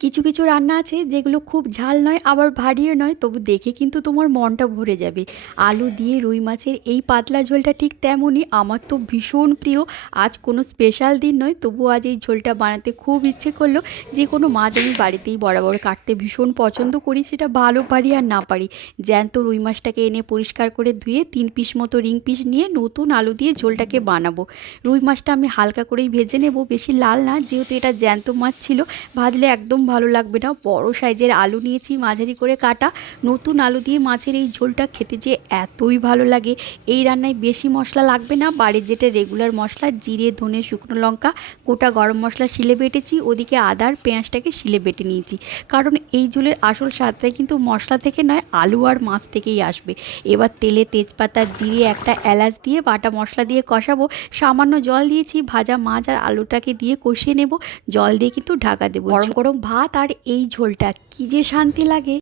কিছু কিছু রান্না আছে যেগুলো খুব ঝাল নয় আবার ভারীও নয়, তবু দেখে কিন্তু তোমার মনটা ভরে যাবে। আলু দিয়ে রুই মাছের এই পাতলা ঝোলটা ঠিক তেমনই, আমার তো ভীষণ প্রিয়। আজ কোনো স্পেশাল দিন নয়, তবু আজ এই ঝোলটা বানাতে খুব ইচ্ছে করলো। যে কোনো মাছ আমি বাড়িতেই বরাবর কাটতে ভীষণ পছন্দ করি, সেটা ভালো পারি আর না পারি। জ্যান্ত রুই মাছটাকে এনে পরিষ্কার করে ধুয়ে 3 পিস মতো রিং পিস নিয়ে নতুন আলু দিয়ে ঝোলটাকে বানাবো। রুই মাছটা আমি হালকা করেই ভেজে নেব, বেশি লাল না, যেহেতু এটা জ্যান্ত মাছ ছিল। ভাজলে একদম ভালো লাগবে না। বড় সাইজের আলু নিয়েছি, মাঝারি করে কাটা। নতুন আলু দিয়ে মাছের এই ঝোলটা খেতে যে এতই ভালো লাগে। এই রান্নায় বেশি মশলা লাগবে না, বাড়ির যেটা রেগুলার মশলা জিরে ধনে শুকনো লঙ্কা গোটা গরম মশলা শিলে বেটেছি, ওদিকে আদার পেঁয়াজটাকে শিলে বেটে নিয়েছি। কারণ এই ঝোলের আসল স্বাদটাই কিন্তু মশলা থেকে নয়, আলু আর মাছ থেকেই আসবে। এবার তেলে তেজপাতা জিরে একটা এলাচ দিয়ে বাটা মশলা দিয়ে কষাবো। সামান্য জল দিয়েছি, ভাজা মাছ আর আলুটাকে দিয়ে কষিয়ে নেব। জল দিয়ে কিন্তু ঢাকা দেবো। গরম গরম ভাত আর এই ঝোলটা কি যে শান্তি লাগে।